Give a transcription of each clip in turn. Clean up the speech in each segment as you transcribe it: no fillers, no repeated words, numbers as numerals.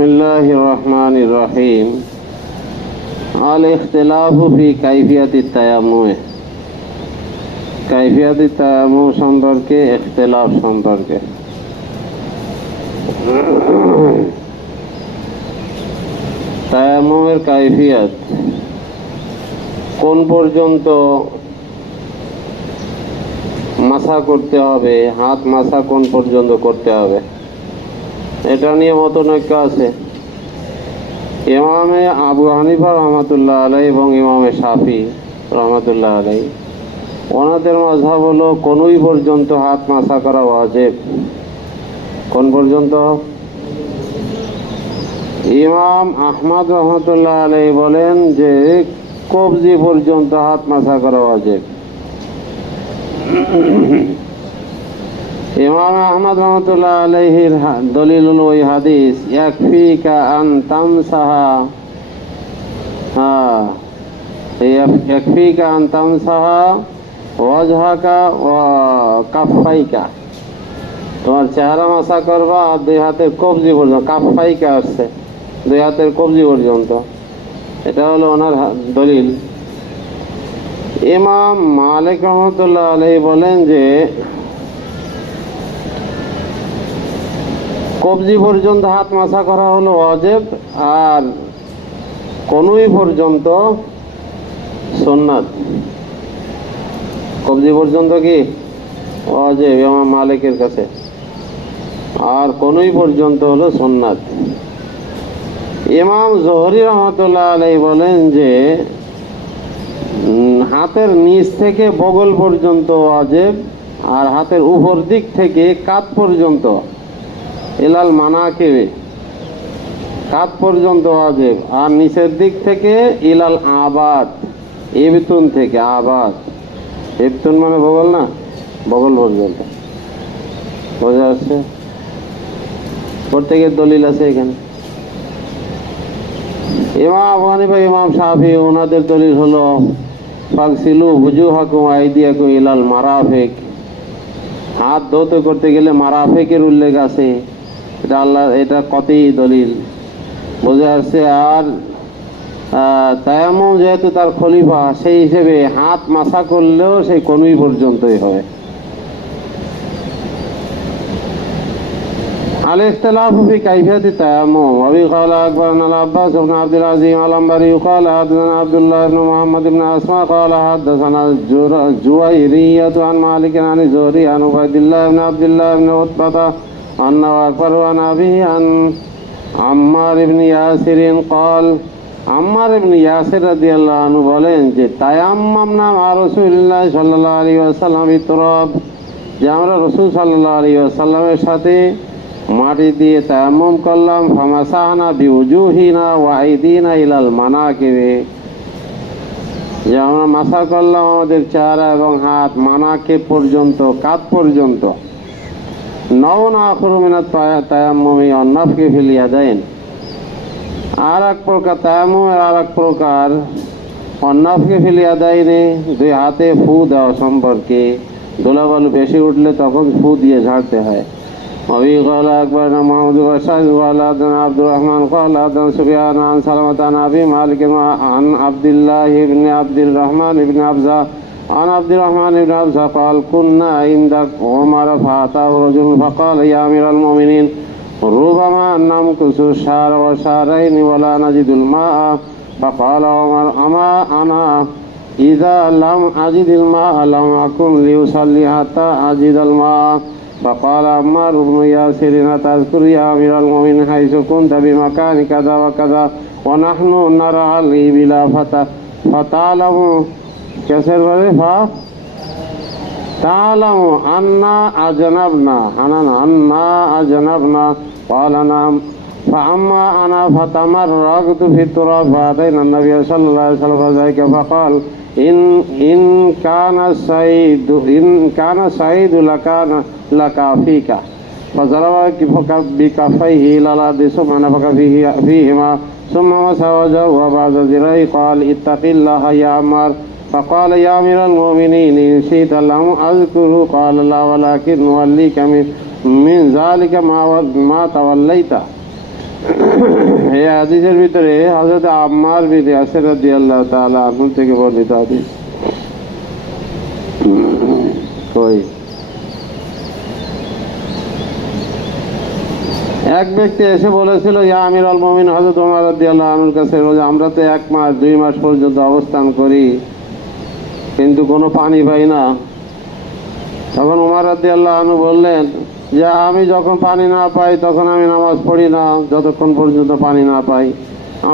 বিসমিল্লাহির রহমানির রহিম। আল ইখতিলাফু ফি কাইফিয়াতিত তায়াম্মুম। কাইফিয়াতিত তায়াম্মুম সম্পর্কে ইখতিলাফ সম্পর্কে। তায়াম্মুমের কাইফিয়াত, কোন পর্যন্ত মাসা করতে হবে, হাত মাসা কোন পর্যন্ত করতে হবে, এটা নিয়ে মতনৈক্য আছে। ইমামে আবু হানিফা রহমাতুল্লাহ আলাই এবং ইমামে শাফি রহমাতুল্লাহ আলাই, ওনাদের মাযহাব হলো কোনই পর্যন্ত হাত মাসা করা ওয়াজিব। কোন পর্যন্ত? ইমাম আহমদ রহমাতুল্লাহ আলাই বলেন যে কবজি পর্যন্ত হাত মাসা করা ওয়াজিব। ইমাম আহমদ রহমতুল্লাহ আলাইহির দলিল হলো ওই হাদিস, ইয়াকফিকা আন তামসাহা, ইয়াকফিকা আন তামসাহা ওয়াজহাকা ওয়া কাফাইকা। তোমার চেহারা মাসা করবা আর দুই হাতের কবজি পর্যন্ত। কাফাইকা আসছে দুই হাতের কবজি পর্যন্ত, এটা হলো ওনার দলিল। ইমাম মালিক রহমতুল্লাহ আলাইহি বলেন যে কবজি পর্যন্ত হাত মাসা করা হলো ওয়াজিব, আর কনুই পর্যন্ত সুন্নাত। কবজি পর্যন্ত কি ওয়াজিব ইমাম মালিকের কাছে, আর কনুই পর্যন্ত হলো সুন্নাত। ইমাম জোহরি রহমতুল্লাহ আলাইহি বলেন যে হাতের নিচ থেকে বগল পর্যন্ত ওয়াজিব, আর হাতের উপর দিক থেকে কাঁধ পর্যন্ত, ইলাল মানাকিবে, কাঁধ পর্যন্ত ওয়াজিব, আর নিচের দিক থেকে ইলাল আবাদ, ইবতুন থেকে আবাদ। ইবতুন মানে বগল না, বগল পর্যন্ত। বোঝা যাচ্ছে? প্রত্যেকের দলিল আছে এখানে। ইমাম আবু হানিফা, ইমাম শাফি, ওনাদের দলিল হলো ফাগসিলু বুজুহাকুম আইদিয়াকুম ইলাল মারাফিক। হাত ধৌত করতে গেলে মারাফিকের উল্লেখ আছে, এটা আল্লাহ, এটা কতই দলিল। বোঝা যাচ্ছে। আর তায়াম্মুম যেহেতু তার খলিফা, সেই হিসেবে হাত মাসা করলেও সেই কনুই পর্যন্তই হয়। আল ইখতিলাফু ফি কাইফিয়াতিত তায়াম্মুম। ওয়াবি ক্বালা আকবারনা আল আব্বাস ইবনে আব্দুল আযীম আল আনবারী ক্বালা হাদাসানা আব্দুল্লাহ ইবনে মুহাম্মদ ইবনে আসমা ক্বালা হাদাসানা জুওয়াইরিয়্যাহ আন মালিক আন যুহরি আন উবাইদুল্লাহ ইবনে আব্দুল্লাহ ইবনে উতবাহ আন্নাহু আকবারু আন আবিহি আন আম্মার ইবনে ইয়াসির ক্বাল। আম্মার ইবনে ইয়াসির রাদিয়াল্লাহু আনহু বলেন যে তায়াম্মামনা মা রাসূলিল্লাহ সাল্লাল্লাহু আলাইহি ওয়াসাল্লাম বিতুরাব, যে আমরা রাসূল সাল্লাল্লাহু আলাইহি ওয়াসাল্লামের সাথে মাটি দিয়ে তায়াম্মুম করলাম। ফামাসাহনা বিউজুহিনা ওয়া আইদিনা ইলাল মানাকিবি, যে আমরা মাসা করলাম আমাদের চেহারা এবং হাত মানাকিব পর্যন্ত, কাঁধ পর্যন্ত। নাউন আখিরু মিনাত তায়াম্মুমি ওয়ান নাফকি ফিল ইয়াদাইন। আর এক প্রকার তায়াম্মুমের আর এক প্রকার ওয়ান নাফকি ফিল ইয়াদাইনে, দুই হাতে ফু দেওয়া সম্পর্কে। ধুলাবালু বেশি উঠলে তখন ফু দিয়ে ঝাড়তে হয়। وفي قال أكبرنا محمد بن بشار قال حدثنا عبد الرحمن قال حدثنا سفيان عن سلمة عن أبي مالك عن عبد الله بن عبد الرحمن بن عبزة عن عبد الرحمن بن عبزة قال كنا عند عمر فأتاه رجل فقال يا أمير المؤمنين ربما نمكث الشهر والشهرين ولا نجد الماء. فقال عمر أما أنا إذا لم أجد الماء لم أكن لأصلي حتى أجد الماء. فقال عمار بن ياسر تذكر يا أمير المؤمنين حيث كنت بمكان كذا وكذا ونحن نرى الإبل فتعلم كسر تعلم أننا أجنبنا. قال نعم. فأما أنا فتمرغت في التراب فأتينا النبي صلى الله عليه وسلم ذلك فقال إن كان السعيد لكافيك. فضرب بكفيه إلى الأرض ثم نفخ فيهما ثم مسح وجهه وبعد ذراعيه قال اتق الله يا عمار. فقال يا أمير المؤمنين إن شئت لم أذكره. قال لا ولكن نوليك من ذلك ما توليت. এই হাদিসের ভিতরে হযরত আম্মার বিন ইয়াসির রাদিয়াল্লাহু তাআলা আনহু থেকে বর্ণিত হাদিস। কই এক ব্যক্তি এসে বলেছিল, ইয়া আমিরুল মুমিনিন হযরত ওমর রাদিয়াল্লাহু আনহুর কাছে, আমরা তো 1 মাস 2 মাস পর্যন্ত অবস্থান করি কিন্তু কোনো পানি পাই না। তখন ওমর রাদিয়াল্লাহু আনহু বললেন যে আমি যখন পানি না পাই তখন আমি নামাজ পড়ি না যতক্ষণ পর্যন্ত পানি না পাই।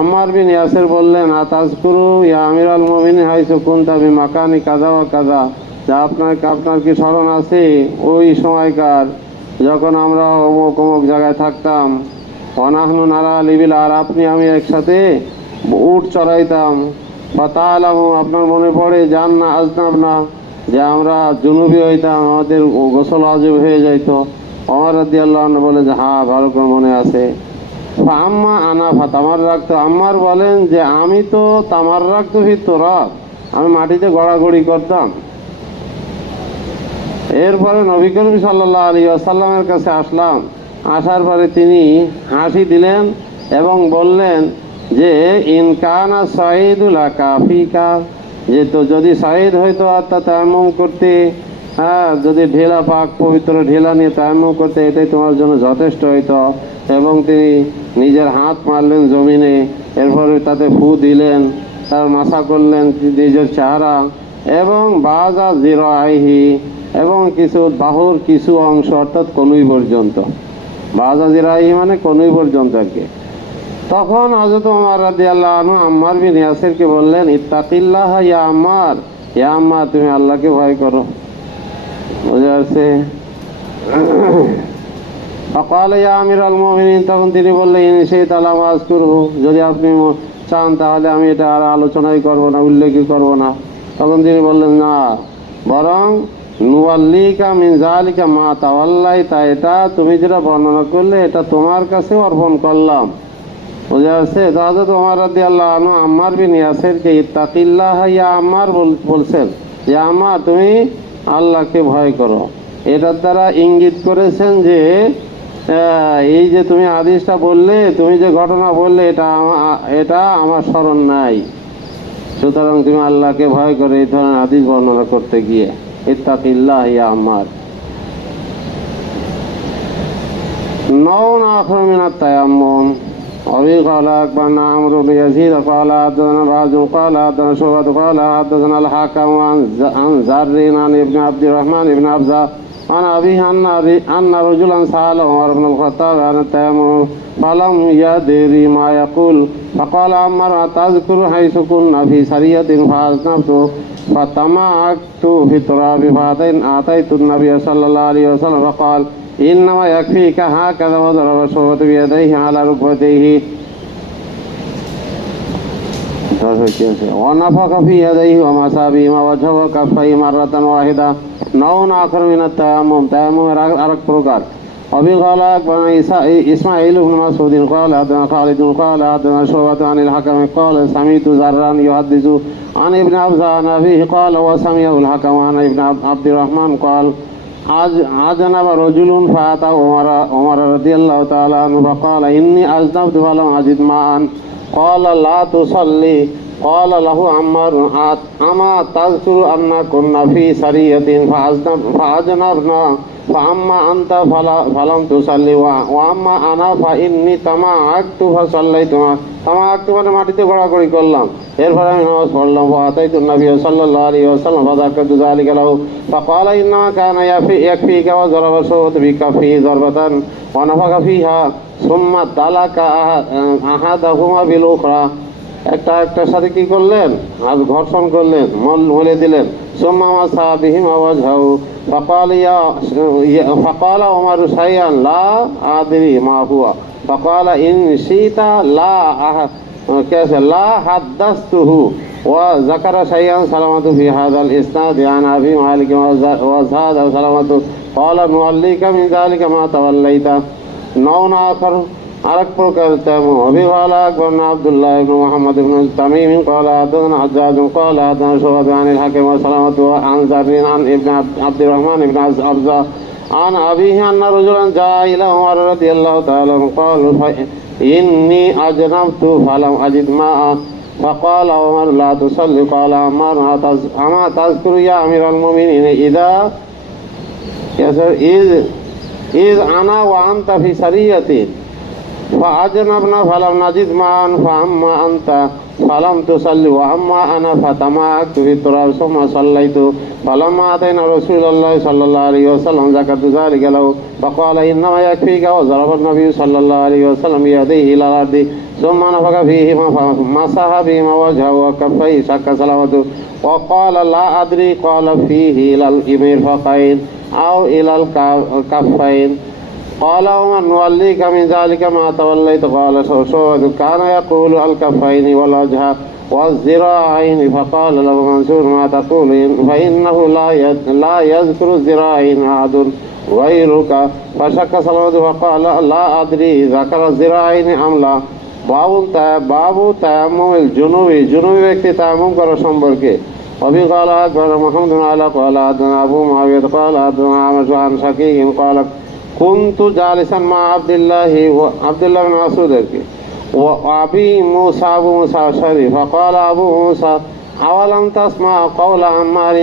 আম্মার বিন ইয়াসির বললেন, আতাজকুরু ইয়া আমিরুল মুমিনিন হাইসু কুনতা বিমাকানি কাযা ওয়া কাযা, যা আপনার কি স্মরণ আছে ওই সময়কার যখন আমরা অমুক অমুক জায়গায় থাকতাম, অনাহনু নারা লিবিল, আর আপনি আমি একসাথে উট চড়াইতাম, বা তাআলামু আপনার মনে পড়ে, জান না আজনাব না, যে আমরা জুনুবি হইতাম, আমাদের গোসল ওয়াজিব হয়ে যাইত। ওমর রাদিয়াল্লাহু আনহু বলে যে হ্যাঁ ভালো করে মনে আছে। আম্মা আনা ফাতামার রাখতো, আম্মার বলেন যে আমি তো তামার রাখতো ভিতরাত, আমি মাটিতে গড়াগড়ি করতাম। এরপরে নবী করিম সাল্লাল্লাহু আলাইহি ওয়াসাল্লামের কাছে আসলাম। আসার পরে তিনি হাসি দিলেন এবং বললেন যে ইনকানা সাইদুল কাফিকা, যে তো যদি সাইদ হইতো অর্থাৎ তায়াম্মুম করতে, হ্যাঁ যদি ঢেলা পাক পবিত্র ঢেলা নিয়ে তায়াম্মুম করতে, এটাই তোমার জন্য যথেষ্ট হইতো। এবং তিনি নিজের হাত মারলেন জমিনে, এরপরে তাতে ফু দিলেন, তার মাসা করলেন নিজের চেহারা এবং বাজা জিরাইহি, এবং কিছু বাহুর কিছু অংশ অর্থাৎ কনুই পর্যন্ত, বাজা জিরাইহি মানে কনুই পর্যন্ত আর কি। তখন হযরত ওমর রাদিয়াল্লাহু আনহু আম্মার বিন ইয়াসিরকে বললেন, ইত্তাকিল্লাহ ইয়া আম্মার, ইয়া আম্মার তুমি আল্লাহকে ভয় করো। বুঝা যাচ্ছে? ফাকাল ইয়া আমিরুল মুমিনিন, তখন তিনি বললেন, ইন শি'তা লাম আযকুরহু, যদি আপনি চান তাহলে আমি এটা আর আলোচনাই করব না, উল্লেখই করব না। তখন তিনি বললেন, না, বরং নুওয়াল্লিকা মিন যালিকা মা তাওয়াল্লাইতা, এটা তুমি যেটা বর্ণনা করলে এটা তোমার কাছে অর্পণ করলাম। বুঝা যাচ্ছে? হযরত ওমর রাদিয়াল্লাহু আনহু আম্মার বিন ইয়াসিরকে ইত্তাকিল্লাহ ইয়া আম্মার বলছেন, যে আম্মার তুমি আল্লাহকে ভয় করো। এটার দ্বারা ইঙ্গিত করেছেন যে এই যে তুমি হাদিসটা বললে, তুমি যে ঘটনা বললে, এটা আমার স্মরণ নাই, সুতরাং তুমি আল্লাহকে ভয় করো, এই ধরনের হাদিস বর্ণনা করতে গিয়ে। ইত্তাকিল্লাহ ইয়া আম্মার। নওন আখর মিনাত তায়াম্মুম। أبي قال أخبرنا عمرو بن يزيد قال حدثنا بعض قال حدثنا شعبة قال حدثنا الحكم عن زر عن ابن عبد الرحمن بن أبزة عن أبيه أن رجلا سأل عمر بن الخطاب عن التيمم فلم يدري ما يقول، فقال عمر أتذكر حيث كنا في سرية فأذنبت فتمعكت في التراب فأتيت النبي صلى الله عليه وسلم فقال إنما يكفيك هكذا، وضرب شعبة بيديه على ركبتيه ونفخ في يديه ومسح بهما وجهه وكفيه مرة واحدة। نوع آخر من التيمم، تيمم আরেক প্রকার। أبي قال أخبرنا إسماعيل بن مسعود قال حدثنا خالد قال حدثنا شعبة عن الحكم قال سمعت زرا يحدث عن ابن أبزة عن أبيه قال وسمعه الحكم عن ابن عبد الرحمن قال أذنب رجل فأتى عمر رضي الله تعالى عنه فقال إني أذنبت فلم أجد ماء، قال لا تصلي، قال له عمار أما تذكر أن كنا في سرية فأذنبنا، فأما أنت فلم تصلي وأما أنا فإني تمعكت فصليت। তামাক্তু মানে মাটিতে গড়াগড়ি করলাম, এরপরে আমি নামাজ পড়লাম। ফাতাইতু নবী সাল্লাল্লাহু আলাইহি ওয়াসাল্লাম ফাযাকারতু যালিকা লাহু ফাকালা ইন্নামা কানা ইয়াকফিকা ওয়া যারাবা সাওতা বিকাফি যারবাতান ওয়া নাফাকা ফিহা সুম্মা তালাকা আহাদাহুমা বিল উখরা, একটার সাথে কি করলেন, আজ ঘর্ষণ করলেন, মলে দিলেন। সুম্মা মাসা বিহিমা ওয়াজহাহু ফাকালা ওমর শাইআন লা আদরি মা হুয়া, فقال إن شئت لا حدثته، وذكر شيئا سلمة في هذا الإسناد عن أبي مالك وزاد سلمة قال نوليك من ذلك ما توليت। نوع آخر আরেক প্রকার তায়াম্মুম। أبي قال أخبرنا عبد الله بن محمد بن تميم قال حدثنا حجاج قال حدثنا شعبة عن الحكم وسلمة عن زر عن ابن عبد الرحمن بن أبزة عن أبيه أن رجلا جاء إلى عمر رضي الله تعالى عنه إني أجنبت فلم أجد ماء فقال عمر لا تصلي قال عمار أما تذكر يا أمير المؤمنين إذ أنا وأنت في سرية فأجنبنا فلم نجد ماء فأما أنت فلم تصلي وأما أنا فتمعكت في التراب ثم صليت فلما أتينا رسول الله صلى الله عليه وسلم ذكرت ذلك له فقال إنما يكفيك وضرب النبي صلى الله عليه وسلم بيديه إلى الأرض ثم نفخ فيهما فمسح بهما وجهه وكفيه شك سلامته وقال لا أدري قال فيه إلى المرفقين أو إلى الكفين قال ومن نوليك من ذلك ما توليت قال شهد كان يقول الكفين والوجه والذراعين فقال له منصور ما تقول فإنه لا يذكر الذراعين أحد غيرك فشك سلمته فقال لا أدري ذكر الذراعين أم لا বাবু তায়াম্মুমিল জুনুবি ব্যক্তি তায়াম্মুম করা সম্পর্কে وفي قال أكبر محمد على قال أدنى أبو معاوية قال أدنى عمش عن شقيق قال كنت جالسا مع عبد الله بن مسعود وأبي موسى أبو موسى الأشعري فقال أبو موسى أولم تسمع قول عمار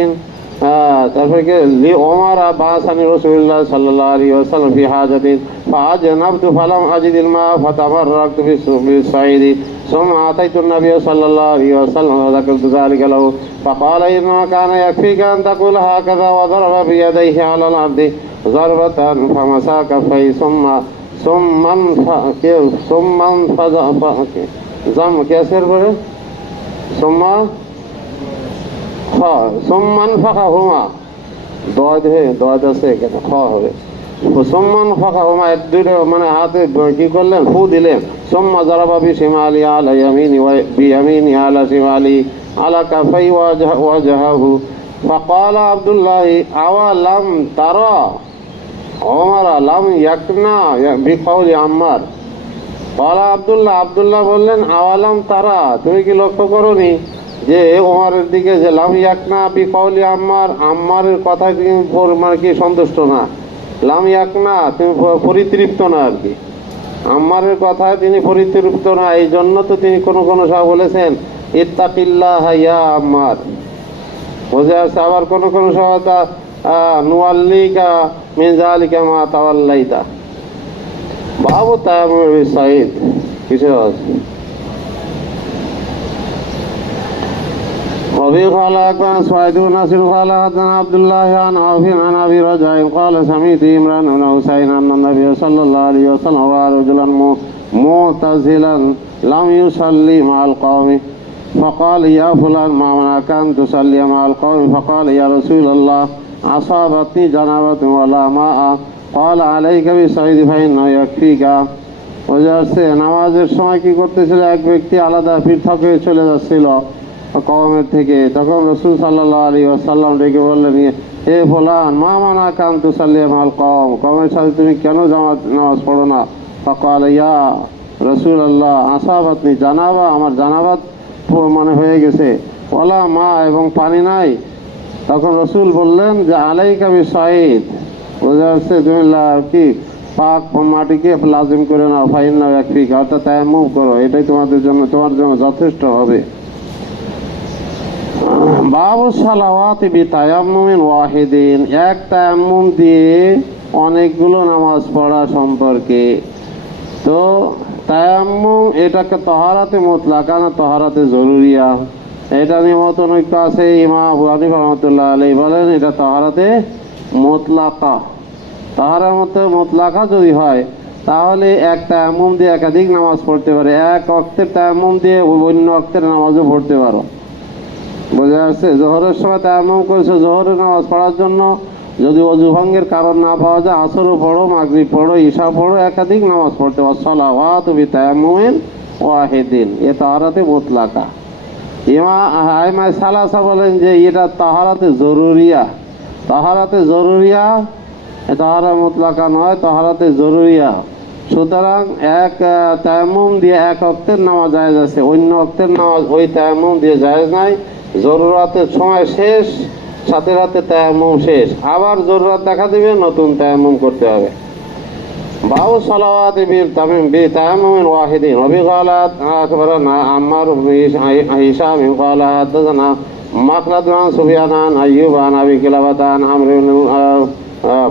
لعمر بعثني رسول الله صلى الله عليه وسلم في حاجة فأجنبت فلم أجد الماء فتمرقت بالصعيد ثم أتيت النبي صلى الله عليه وسلم وذكرت ذلك له فقال إنما كان يكفيك أن تقول هكذا وضرب بيديه على الأرض ضربة فمسح كفيه ثم انفخهما মানে হাতে কি করলেন ফু দিলেন ثم ضرب بشماله على يمينه وبيمينه على شماله على كفيه وجهه فقال عبد الله أولم ترى عمر لم يكن بقول عمار قال আব্দুল্লাহ বললেন আওয়ালাম তারা তুমি কি লক্ষ্য করোনি যে ওমরের দিকে যে লাম ইয়াকনা বিকৌলি আম্মারের কথায় তুমি মানে কি সন্তুষ্ট না, লাম ইয়াকনা তুমি পরিতৃপ্ত না আর কি, আম্মারের কথায় তিনি পরিতৃপ্ত না, এই জন্য তো তিনি কোনো সহ বলেছেন ইত্তাকিল্লাহ ইয়া আম্মার, বোঝা যাচ্ছে। আবার কোনো সহ নুয়াল্লিকা মিন যালিকা মা তাওয়াল্লাইতা, বাবু তায়াম্মুম বিসাইদ কিছু আছে। وفي قال أكبر سعيد بن نصر قال حدثنا عبد الله عن عوف عن أبي رجاء قال سمعت عمران بن حسين أن النبي صلى الله عليه وسلم رأى رجلا معتزلا لم يصلي مع القوم فقال يا فلان ما منعك أن تصلي مع القوم؟ فقال يا رسول الله أصابتني جنابة ولا ماء قال عليك بالصعيد فإنه يكفيك। বোঝা যাচ্ছে নামাজের সময় কি করতেছিল, এক ব্যক্তি আলাদা পৃথক হয়ে চলে যাচ্ছিল কওমের থেকে, তখন রাসূল সাল্লাল্লাহু আলাইহি ওয়াসাল্লাম ডেকে বললেন হে ফুলান মা মানাকা আন তুসাল্লি মা'আল কওম, কওমের সাথে তুমি কেন নামাজ পড়ো না? ফাকাল ইয়া রাসূলুল্লাহ আসাবাতনি জানাবা, আমার জানাবাত মানে হয়ে গেছে, ওয়ালা মা এবং পানি নাই। তখন রাসূল বললেন যে আলাইকা বিসাইদ, বোঝা যাচ্ছে তুমি কি পাক মাটিকে লাজিম করে নাও, ফাইন্নাহু ইয়াকফিকা, অর্থাৎ তায়াম্মুম করো, এটাই তোমার জন্য যথেষ্ট হবে। বাবু সালাওয়াতি বিতায়াম্মুমিন ওয়াহিদিন, এক তায়াম্মুম দিয়ে অনেকগুলো নামাজ পড়া সম্পর্কে। তো তায়াম্মুম এটাকে তহারাতে মুতলাকা না তহারাতে জরুরিয়া, এটা নিয়ে মতনৈক্য আছে। ইমাম আবু হানিফা রাহমাতুল্লাহ আলাইহি বলেন এটা তহারাতে মুতলাকা। তাহারার মধ্যে মুতলাকা যদি হয় তাহলে এক তায়াম্মুম দিয়ে একাধিক নামাজ পড়তে পারে, এক ওয়াক্তের তায়াম্মুম দিয়ে অন্য ওয়াক্তের নামাজও পড়তে পারো। বোঝা যাচ্ছে জোহরের সময় তায়াম্মুম করেছে জোহরের নামাজ পড়ার জন্য, যদি অজু ভঙ্গের কারণ না পাওয়া যায় আসরও পড়ো, মাগরিব পড়ো, ঈশা পড়ো, একাধিক নামাজ পড়তে পারো। সালাওয়াতু বিতায়াম্মুমিন ওয়াহিদিন, এ তাহারাতে মুতলাকা। ইমাম সালাসা বলেন যে এটা তাহারাতে জরুরিয়া, তাহারাতে জরুরিয়া, তাহারা মুতলাকা নয়, তাহারাতে জরুরিয়া। সুতরাং এক তায়াম্মুম দিয়ে এক ওয়াক্তের নামাজ জায়েজ আছে, অন্য ওয়াক্তের নামাজ ওই তায়াম্মুম দিয়ে জায়েজ নাই। জরুরাতের সময় শেষ, সাথে সাথে তায়াম্মুম শেষ, আবার জরুরাত দেখা দিবে নতুন তায়াম্মুম করতে হবে। باب الصلوات بتيمم واحد. وبه قال أخبرنا عمار بن هشام قال حدثنا مخلد عن سفيان عن أيوب عن أبي كلابة عن عمرو بن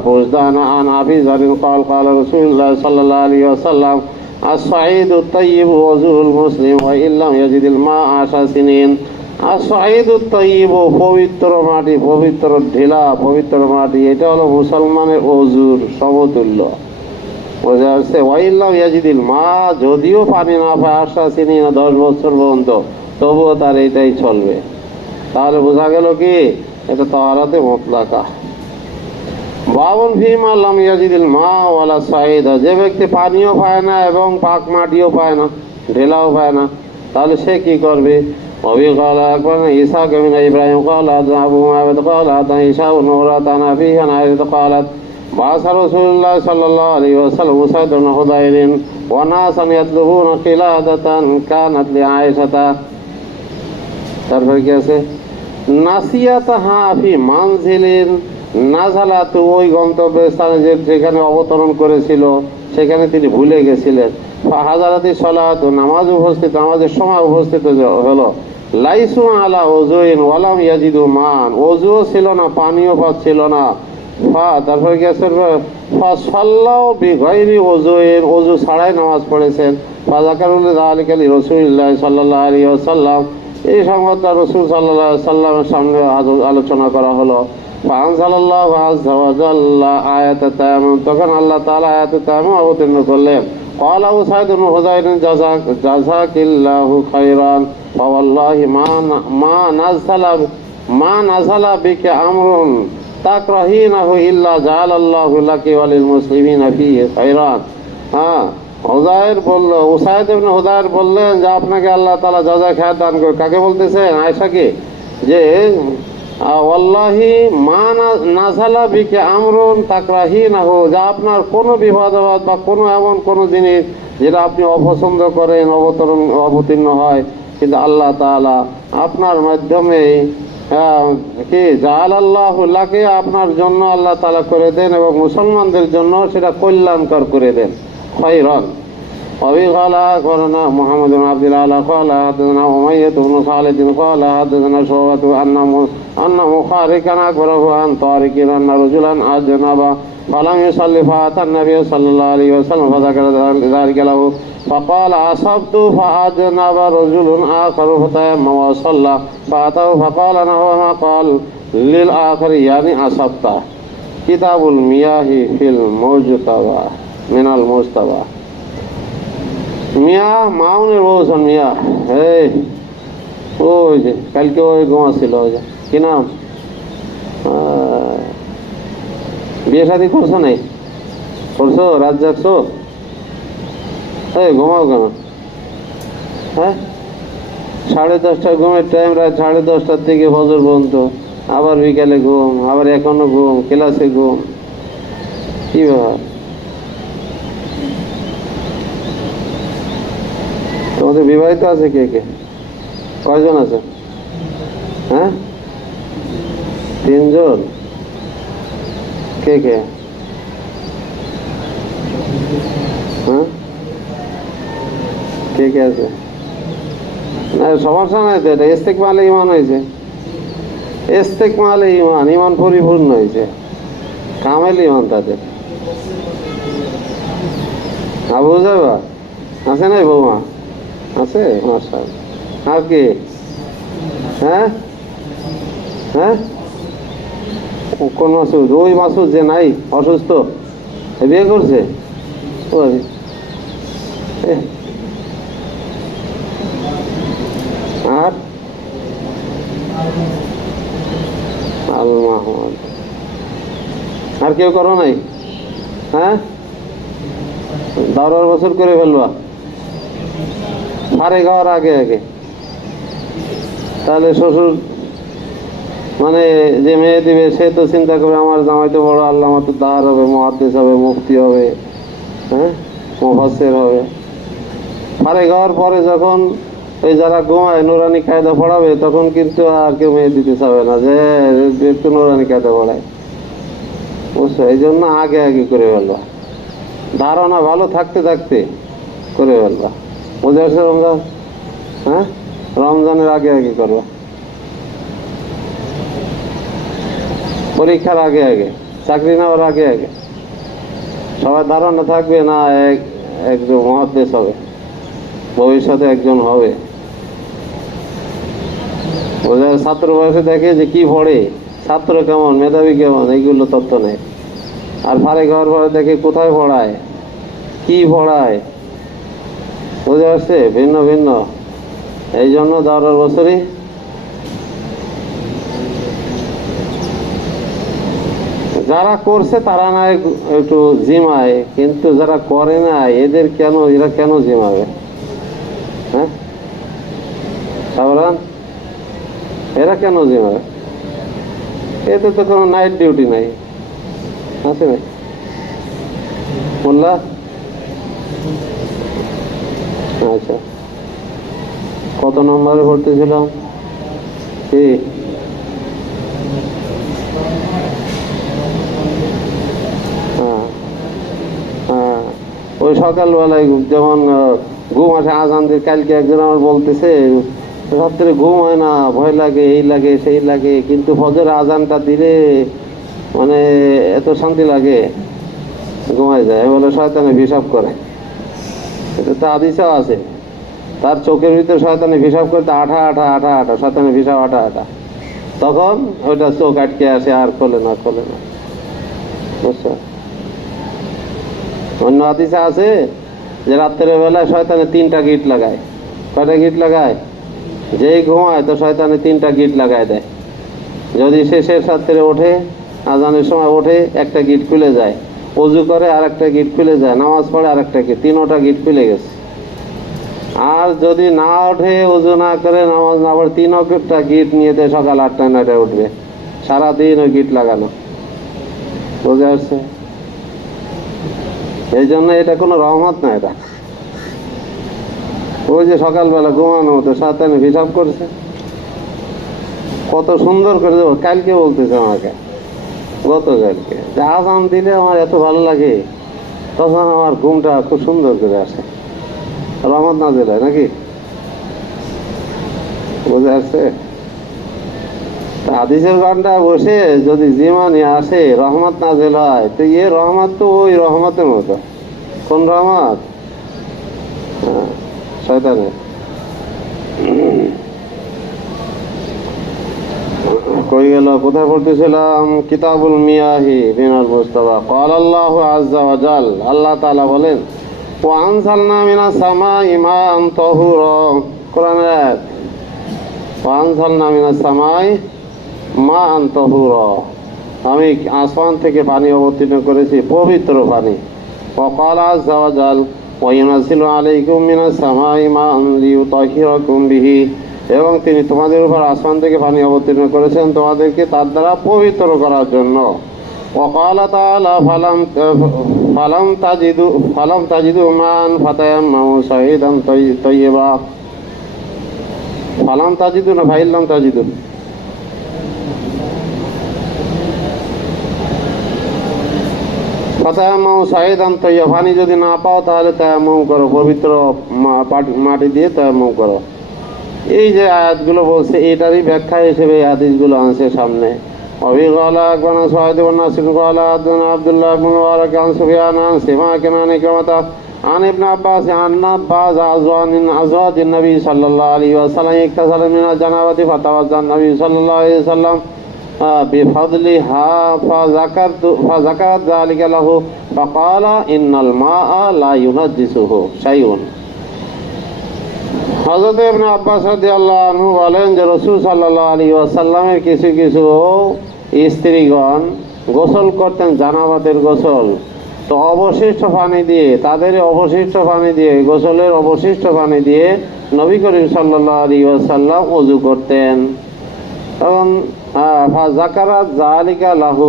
فوزدان عن أبي ذر قال قال رسول الله صلى الله عليه وسلم الصعيد الطيب وضوء المسلم وإن لم يجد الماء 10 سنين. الصعيد الطيب পবিত্র মাটি, পবিত্র ঢিলা, পবিত্র মাটি, এটা হলো মুসলমানের ওযুর সমতুল্য। বোঝা যাচ্ছে? ওয়াইল্লাম ইয়াজিদিল মা, যদিও পানি না পায় 10 সিনি না 10 বছর পর্যন্ত, তবুও তার এটাই চলবে। তাহলে বোঝা গেল কি এটা তাহারাতে মুতলাকা। বাবুন ফিমা লাম ইয়াজিদিল মা ওয়ালা সাইদা, যে ব্যক্তি পানিও পায় না এবং পাক মাটিও পায় না, ঢেলাও পায় না, তাহলে সে কি করবে? وبه قال أخبرنا إسحاق بن إبراهيم قال حدثنا أبو معبد قال حدثنا هشام بن عروة عن أبيه عن عائشة قالت بعث رسول الله صلى الله عليه وسلم أسيد بن حضير وناسا يطلبون قلادة كانت لعائشة। তারপর কি আছে? নাসিয়াতাহা ফি মানজিলিন নাজালাতু, ওই গন্তব্যস্থানে যেখানে অবতরণ করেছিল সেখানে তিনি ভুলে গেছিলেন। ফাহাজারাতি সালাত, নামাজ উপস্থিত, নামাজের সময় উপস্থিত হলো। লাইসু আলা ওযুইন ওয়ালাম ইয়াজিদু মান, ওযুও ছিল না, পানিও পাচ্ছিল না। তারপরে কি আছে? ফাসাল্লাউ বিগাইরি ওযুইন, ওযু ছাড়াই নামাজ পড়েছেন। ফাযাকারুল যালিকা লি রাসূলিল্লাহ সাল্লাল্লাহু আলাইহি ওয়াসাল্লাম, এই সংবাদটা রাসূল সাল্লাল্লাহু আলাইহি ওয়াসাল্লামের সামনে আলোচনা করা হলো। ফাআনজালাল্লাহু আযজা ওয়া জাল্লা আয়াতাত তায়াম্মুম, তখন আল্লাহ তাআলা আয়াতুত তায়াম্মুম অবতীর্ণ করলেন। قال أسيد بن حضير جزاك الله خيرا فوالله ما نزل بك أمر تكرهينه إلا جعل الله لك وللمسلمين فيه خيرا। হ্যাঁ, হুযায়র বলল, উসাইদ ইবনে হুযায়র বললেন যে আপনাকে আল্লাহ তাআলা জাযা খায়র দান করুন। কাকে বলতেছেন? আয়েশাকে। যে ওয়াল্লাহি মা নাযালা বিকা আমরুন তাকরাহিনাহু, যা আপনার কোনো বিপদ বা কোনো এমন কোনো জিনিস যেটা আপনি অপছন্দ করেন অবতীর্ণ হয়, কিন্তু আল্লাহ তাআলা আপনার মাধ্যমে কি জাআলাল্লাহু লাকে, আপনার জন্য আল্লাহ তাআলা করে দেন এবং মুসলমানদের জন্য সেটা কল্যাণকর করে দেন। খায়রান। وبه قال أخبرنا محمد بن عبد الله قال حدثنا أمية بن خالد قال حدثنا شعبة أن مخارقا أخبره عن طارق أن رجلا أجنب فلم يصلي فأتى النبي صلى الله عليه وسلم فذكر ذلك له فقال أصبت فأجنب رجل آخر فتيمم وصلى فأتاه فقال نحو ما قال للآخر يعني أصبت। كتاب المياه في المجتبى من المجتبى। মিয়া মাউনের বউসন মিয়া, এই ওই যে কালকে ওই ঘুমাচ্ছিল, ওই যে কি নাম, বিয়ে শাদী করছো নাই? করছো? রাত জাগছো? এই ঘুমাও কেন? হ্যাঁ, 10:30 ঘুমের টাইম, রাত 10:30 থেকে ফজর পর্যন্ত, আবার বিকালে ঘুম, আবার এখনো ঘুম, ক্লাসে ঘুম, কি ব্যাপার? তোমাদের বিবাহিত আছে কে কে? কয়জন আছে? হ্যাঁ, 3 জন। কে কে? হ্যাঁ, কে কে আছে? না সমস্যা নাই তো, এটা ইস্তেকমালে ইমান হয়েছে। ইস্তেকমালে ইমান, ইমান পরিপূর্ণ হয়েছে, কামেল ইমান তাদের। আবু যাবা আছে নাই? বৌমা আছে? মাশাআল্লাহ। আর কি? হ্যাঁ হ্যাঁ, কোন মাসুদ? ওই মাসুদ যে নাই, অসুস্থ, বিয়ে করছে। আর আর কেউ করো নাই? হ্যাঁ, 10 বছর করে ফেলবা ফারে খাওয়ার আগে আগে। তাহলে শ্বশুর মানে যে মেয়ে দিবে সে তো চিন্তা করবে আমার জামাই তো বড় আল্লামা, তো দার হবে, মুহাদ্দিস হবে, মুফতি হবে, হ্যাঁ মুফাসসির হবে। ফারে খাওয়ার পরে যখন ওই যারা ঘুমায় নুরানি কায়দা পড়াবে, তখন কিন্তু আর কেউ মেয়ে দিতে চাবে না, যে একটু নুরানি কায়দা পড়ায়, বুঝছো? এই জন্য আগে আগে করে ফেলবা, ধারণা ভালো থাকতে থাকতে করে ফেলবা। বুঝে আসছে রমজান? হ্যাঁ, রমজানের আগে আগে করবা, পরীক্ষার আগে আগে, চাকরি নেওয়ার আগে আগে। সবার ধারণা থাকবে না একজন মহাদেশ হবে, ভবিষ্যতে একজন হবে। বোঝা, ছাত্র বয়সে দেখে যে কি পড়ে, ছাত্র কেমন, মেধাবী কেমন, এইগুলো তথ্য নেই। আর ফারেক হওয়ার পরে দেখে কোথায় পড়ায়, কি পড়ায়। বুঝে আসছে? ভিন্ন ভিন্ন। এই জন্য 10 বছরই যারা করছে তারা না একটু জিমায়, কিন্তু যারা করে না এরা কেন জিমাবে? হ্যাঁ, সাবধান, এরা কেন জিমাবে? এতে তো কোনো নাইট ডিউটি নাই, আছে নাকি মোল্লা? আচ্ছা, কত নম্বরে পড়তেছিলাম কি? ওই সকালবেলায় যেমন ঘুম আসে, আজান দিয়ে কালকে একজন আমার বলতেছে রাত্রে ঘুম হয় না, ভয় লাগে, এই লাগে সেই লাগে, কিন্তু ফজর আজানটা দিলে মানে এত শান্তি লাগে, ঘুমায় যায়। বলে শয়তানে হিসাব করে, এটা তো হাদিসেও আছে। তার চোখের ভিতরে শয়তানে হিসাব করতে আঠা আঠা আঠা আঠা, শয়তানে হিসাব আঠা আঠা, তখন ওইটা চোখ আটকে আসে, আর খোলে না বুঝছো? অন্য হাদিসে আছে যে রাত্রের বেলায় শয়তানে 3টা গিট লাগায়। কয়টা গিট লাগায়? যেই ঘুমায় তো শয়তানে 3টা গিট লাগায় দেয়। যদি শেষের রাত্রে ওঠে, আজানের সময় ওঠে, একটা গিট খুলে যায়, অজু করে আর একটা গিট খুলে যায়, নামাজ পড়ে আর একটা গিট, 3টা গিট খুলে গেছে। আর যদি না ওঠে, অজু না করে, নামাজ না পড়ে, 3টা গিট নিয়ে দেয়, সকাল 8টায় 9টায় উঠবে, সারাদিন ওই গিট লাগানো। বুঝে আসছে? এই জন্য এটা কোনো রহমত না। এটা ওই যে সকালবেলা ঘুমানো হতো, শয়তানে হিসাব করছে, কত সুন্দর করে দেবো। কালকে বলতেছে আমাকে, গতকালকে, যে আজান দিলে আমার এত ভালো লাগে, তখন আমার ঘুমটা খুব সুন্দর করে আসে। রহমত নাজিল হয় নাকি? বুঝে আসছে? হাদিসের ঘন্টা বসে যদি জীবনে আসে, রহমত নাজিল হয়, তো রহমত তো ওই রহমতের মতো। কোন রহমত? শয়তানের। কই গেল? কোথায় পড়তেছিলাম? কিতাবুল মিয়াহি বিনাল মুস্তাফা। ক্বাল আল্লাহু আযজা ওয়া জাল, আল্লাহ তাআলা বলেন, ওয়া আনজালনা মিনাস সামাই মাআন তাহুরা। কোরআনের আয়াত, ওয়া আনজালনা মিনাস সামাই মাআন তাহুরা, আমি আসমান থেকে পানি অবতীর্ণ করেছি, পবিত্র পানি। ওয়া ক্বাল আযজা ওয়া জাল, ওয়া ইউনাজ্জিলু আলাইকুম মিনাস সামাই মাআন লিইউতাহিরাকুম বিহি, এবং তিনি তোমাদের উপর আসমান থেকে পানি অবতীর্ণ করেছেন তোমাদেরকে তার দ্বারা পবিত্র করার জন্য। وقال تعالى فلم تجدوا ماء فتيمموا صعيدا طيبا। فلم تجدوا না ফাইল লাম তাজিদু, ফাতায়াম্মামু সাঈদান তাইয়্যিবা, পানি যদি না পাও তাহলে তায়াম্মুম করো, পবিত্র মাটি দিয়ে তায়াম্মুম করো। এই যে আয়াতগুলো বলছে, এটারই ব্যাখ্যা হিসেবে এই হাদিসগুলো আনছে সামনে। وفي قال أخبرنا سعيد بن نصر قال حدثنا عبد الله بن مبارك عن سفيان عن سماك عن عكرمة عن ابن عباس عن بعض أزواج النبي صلى الله عليه وسلم اغتسل من الجنابة فتوضأ النبي صلى الله عليه وسلم بفضلها فذكرت ذلك له فقال إن الماء لا ينجسه شيء। হযরত ইবনে আব্বাস রাদিয়াল্লাহু আনহু বলেন যে রাসূল সাল্লাল্লাহু আলাইহি ওয়াসাল্লামের কিছু কিছু স্ত্রীগণ গোসল করতেন, জানাবাতের গোসল, তো অবশিষ্ট পানি দিয়ে, তাদের অবশিষ্ট পানি দিয়ে, গোসলের অবশিষ্ট পানি দিয়ে নবী করিম সাল্লাল্লাহু আলাইহি ওয়াসাল্লাম ওযু করতেন। তখন ফাযাকারাত যালিকা লাহু,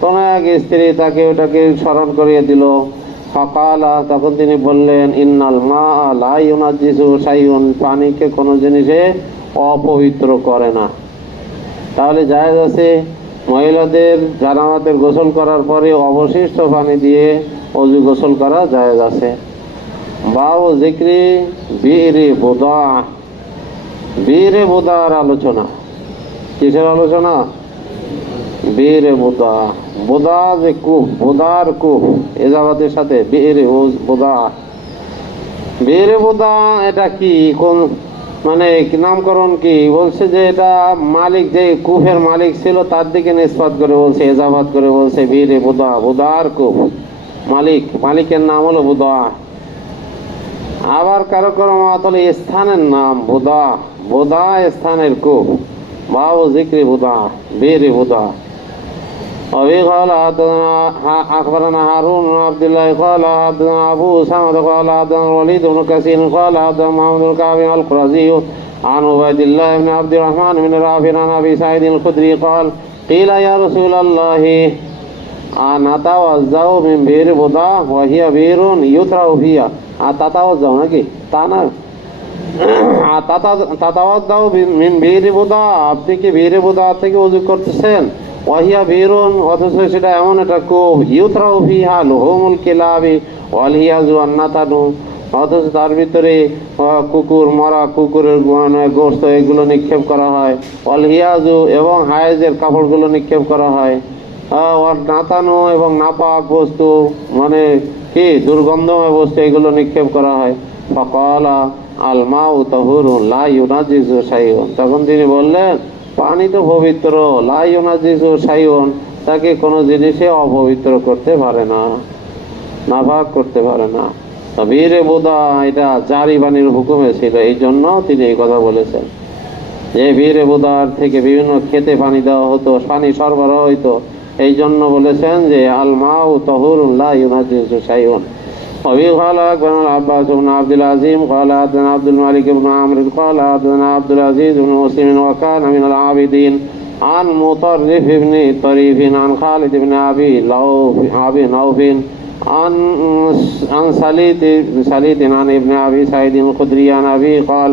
কোন এক স্ত্রী তাকে ওটাকে স্মরণ করিয়ে দিল। ফাকালা, তখন তিনি বললেন, ইন্নাল মাআ লা ইউনাজ্জিসু শাইউন, পানিকে কোনো জিনিসে অপবিত্র করে না। তাহলে জায়েজ আছে মহিলাদের জানামাতের গোসল করার পরে অবশিষ্ট পানি দিয়ে অজু গোসল করা জায়েজ আছে। বাউ যিকরি বিরে বুদা, বিরে বুদার আলোচনা। কিসের আলোচনা? বিরে বুদা। বুদা যে কূপ, বুদার কূপ, এজাবাতের সাথে বিরে বুদা। বিরে বুদা এটা কি, কোন মানে নামকরণ কি? বলছে যে এটা মালিক, যে কূপের মালিক ছিল তার দিকে নিসবত করে বলছে, এজাবাত করে বলছে বিরে বুদা, বুদার কূপ। মালিকের নাম হলো বুদা। আবার কারো কারো মত হলো স্থানের নাম বুদা, বুদা স্থানের কূপ। বাউ যিকরি বুদা, বিরে বুদা। وفي قال أخبرنا هارون بن عبد الله قال حدثنا أبو أسامة قال حدثنا الوليد بن كثير قال حدثنا محمد بن كعب القرظي عن عبيد الله بن عبد الرحمن بن رافع عن أبي سعيد الخدري قال قيل يا رسول الله أنتوضأ من بئر بضاع وهي بئر يترى فيها। تتوضأ নাকি তা না, তাতাওয়াজ্জা মিন বিইরি বুদা, আপনি কি বিইরি বুদা থেকে ওযু করতেছেন? ওয়াহিয়া বিরুন, অথচ সেটা এমন একটা কূপ, ইউতরাউ ফিহা লুহুমুল কিলাবি ওয়াল হিয়াজু ওয়ান নাতানু, অথচ তার ভিতরে কুকুর, মরা কুকুরের গোশত এগুলো নিক্ষেপ করা হয়। ওয়াল হিয়াজু, এবং হায়েজের কাপড়গুলো নিক্ষেপ করা হয়। ওয়ান নাতানু, এবং নাপাক বস্তু মানে কি দুর্গন্ধময় বস্তু এগুলো নিক্ষেপ করা হয়। ফাকালা আল মাউ তাহুরুন লা ইউনাজিজু শাইউন, তখন তিনি বললেন পানি তো পবিত্র, লা ইউনাজিজু শাইউন, তাকে কোনো জিনিসে অপবিত্র করতে পারে না, নাপাক করতে পারে না। বীরে বুদা এটা জারি বাণীর হুকুমে ছিল, এই জন্য তিনি এই কথা বলেছেন যে বীরে বুদার থেকে বিভিন্ন খেতে পানি দেওয়া হতো, পানি সরবরাহ হইতো, এই জন্য বলেছেন যে আল মাউ তাহুরুন লা ইউনাজিজু শাইউন। وفي قال أخبرنا العباس بن عبد العزيز قال حدثنا عبد الملك بن عمرو قال حدثنا عبد العزيز بن مسلم وكان من العابدين عن مطرف بن طريف عن خالد بن أبي نوف عن سليط عن ابن أبي سعيد الخدري عن أبي قال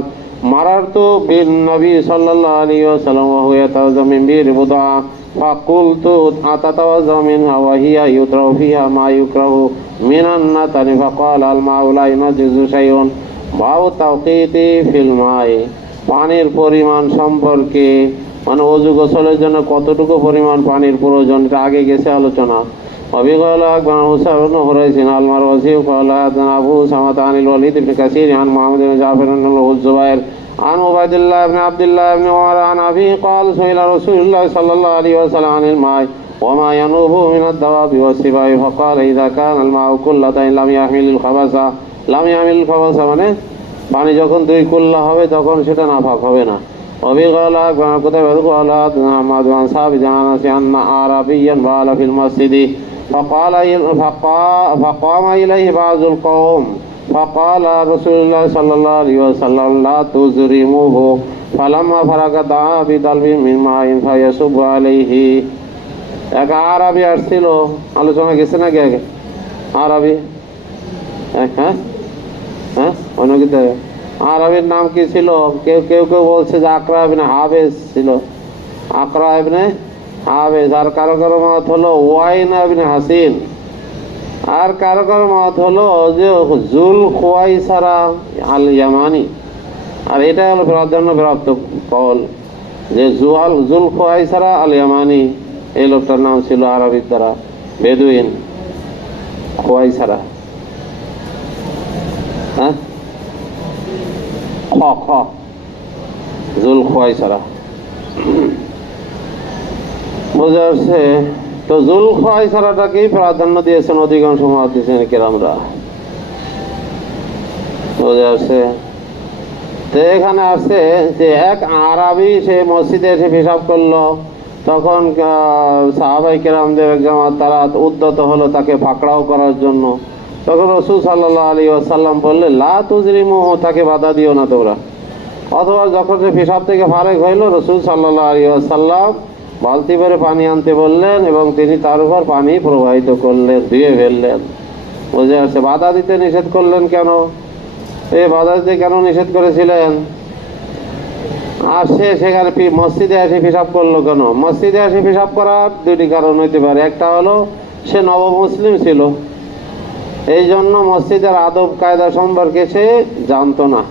مررت بالنبي صلى الله عليه وسلم وهو يتوضأ من بئر بضاع فقلت أتتوضأ منها وهي يترى فيها ما يكره من النتن فقال الماء لا ينجز شيء। বাউ তাওকীতি ফিল মাই, পানির পরিমাণ সম্পর্কে, মানে ওযু গোসলের জন্য কতটুকু পরিমাণ পানির প্রয়োজন, এটা আগে গেছে আলোচনা। অবিকল আকবর হুসাইন ইবনে হুরাইসিন আল মারওয়াজি قال حدثنا أبو أسامة عن الوليد بن كثير عن محمد بن جعفر بن الزبير عن عبيد الله بن عبد الله بن عمر عن أبيه قال سئل رسول الله صلى الله عليه وسلم عن الماء وما ينوب من الدواب والسباع فقال إذا كان الماء كلة لم يحمل الخبث মানে পানি যখন দুই কুল্লা হবে তখন সেটা নাপাক হবে না। وبقال أكبر كتب قال محمد بن ثابت عن أنس أن أعرابيا بال في المسجد فقام إليه بعض القوم فقال رسول الله صلى الله عليه وسلم لا تزرموه فلما فرغ دعا بدلو من ماء فيصب عليه। এক আরবি আসছিল, আলোচনা গেছে নাকি আগে আরবি? হ্যাঁ হ্যাঁ, অন্য কিছু আরবির নাম কি ছিল? কেউ কেউ কেউ বলছে যে আকরা ইবনে হাবেস ছিল, আকরা ইবনে হাবেস। আর কারো কারো মত হলো ওয়াইন ইবনে হাসিন, আর কারো কারো মত হলো যে জুল খুয়াইসারা আল ইয়ামানি। আর এটা হলো প্রাধান্য প্রাপ্ত কল যে জুল খুয়াইসারা আল ইয়ামানি, এই লোকটার নাম ছিল আরবির দ্বারা বেদুইন খুয়াইসারা। হ্যাঁ, জুল খুয়াইসারা বোঝা যাচ্ছে। তো জুল খুয়াইসারাটাকেই প্রাধান্য দিয়েছেন অধিকাংশ মুহাদ্দিসিন কেরামরা, বোঝা যাচ্ছে। তো এখানে আছে যে এক আরবি সে মসজিদে এসে পেশাব করলো, তখন সাহাবাই কেরামদের এক জামাত তারা উদ্যত হলো তাকে পাকড়াও করার জন্য। তখন রাসূল সাল্লাল্লাহু আলাইহি ওয়াসাল্লাম বললেন লা তুজরিমুহু, তাকে বাধা দিও না তোমরা। অথবা যখন সে পেশাব থেকে ফারেক হইল, রাসূল সাল্লাল্লাহু আলাইহি ওয়াসাল্লাম বালতি ভরে পানি আনতে বললেন এবং তিনি তার উপর পানি প্রবাহিত করলেন, ধুয়ে ফেললেন। বুঝে আসছে বাধা দিতে নিষেধ করলেন কেন? এই বাধা দিতে কেন নিষেধ করেছিলেন? আর সে সেখানে মসজিদে এসে পেশাব করলো কেন? মসজিদে এসে পেশাব করার দুটি কারণ হইতে পারে। একটা হলো সে নবমুসলিম ছিল, এই জন্য মসজিদের আদব কায়দা সম্পর্কে সে জানতো না,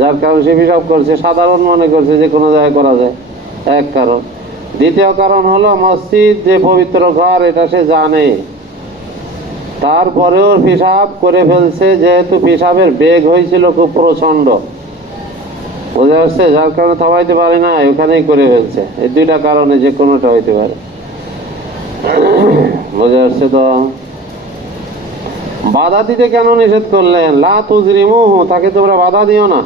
যার কারণে সে পেশাব করছে, সাধারণ মনে করছে যে কোনো জায়গায় করা যায়, এক কারণ। দ্বিতীয় কারণ হলো মসজিদ যে পবিত্র ঘর এটা সে জানে, তারপরেও পেশাব করে ফেলছে, যেহেতু পেশাবের বেগ হয়েছিল খুব প্রচন্ড, বুঝে আসছে, যার কারণে থামাইতে পারে না, ওখানেই করে ফেলছে। এই দুইটা কারণে যে কোনোটা হইতে পারে, বুঝে আসছে তো। বাধা দিতে কেন নিষেধ করলেন? লা তুজরিমুহু, তাকে তোমরা বাধা দিও না।